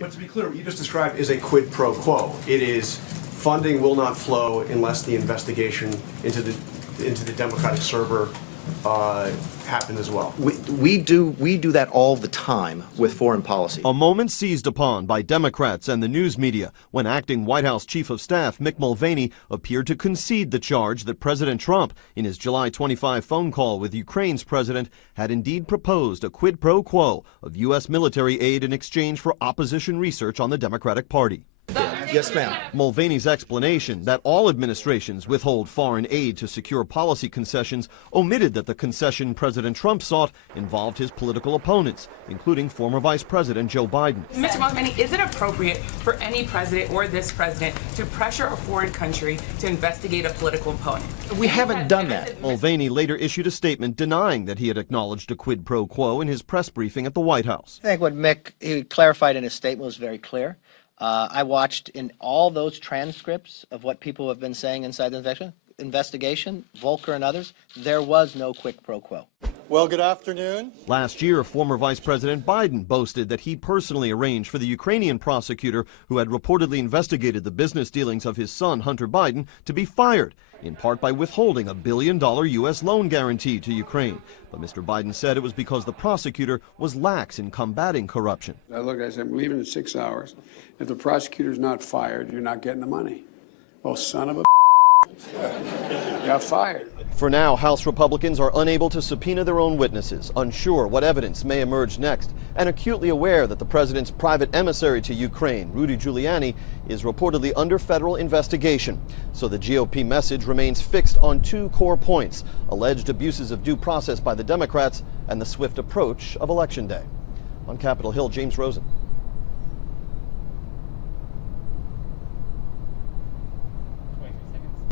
But to be clear, what you just described is a quid pro quo. It is funding will not flow unless the investigation into the Democratic server happened as well. We do that all the time with foreign policy. A moment seized upon by Democrats and the news media when acting White House Chief of Staff Mick Mulvaney appeared to concede the charge that President Trump, in his July 25 phone call with Ukraine's president, had indeed proposed a quid pro quo of U.S. military aid in exchange for opposition research on the Democratic Party. Yes, ma'am. Mulvaney's explanation that all administrations withhold foreign aid to secure policy concessions omitted that the concession President Trump sought involved his political opponents, including former Vice President Joe Biden. Mr. Mulvaney, is it appropriate for any president or this president to pressure a foreign country to investigate a political opponent? We haven't done that. Mulvaney later issued a statement denying that he had acknowledged a quid pro quo in his press briefing at the White House. I think what Mick he clarified in his statement was very clear. I watched in all those transcripts of what people have been saying inside the investigation, Volker and others, there was no quid pro quo. Well, good afternoon. Last year, former Vice President Biden boasted that he personally arranged for the Ukrainian prosecutor who had reportedly investigated the business dealings of his son, Hunter Biden, to be fired, in part by withholding a $1 billion U.S. loan guarantee to Ukraine. But Mr. Biden said it was because the prosecutor was lax in combating corruption. I said, I'm leaving in 6 hours. If the prosecutor's not fired, you're not getting the money. Well, son of a got fired. For now, House Republicans are unable to subpoena their own witnesses, unsure what evidence may emerge next, and acutely aware that the president's private emissary to Ukraine, Rudy Giuliani, is reportedly under federal investigation. So the GOP message remains fixed on two core points: alleged abuses of due process by the Democrats and the swift approach of Election Day. On Capitol Hill, James Rosen.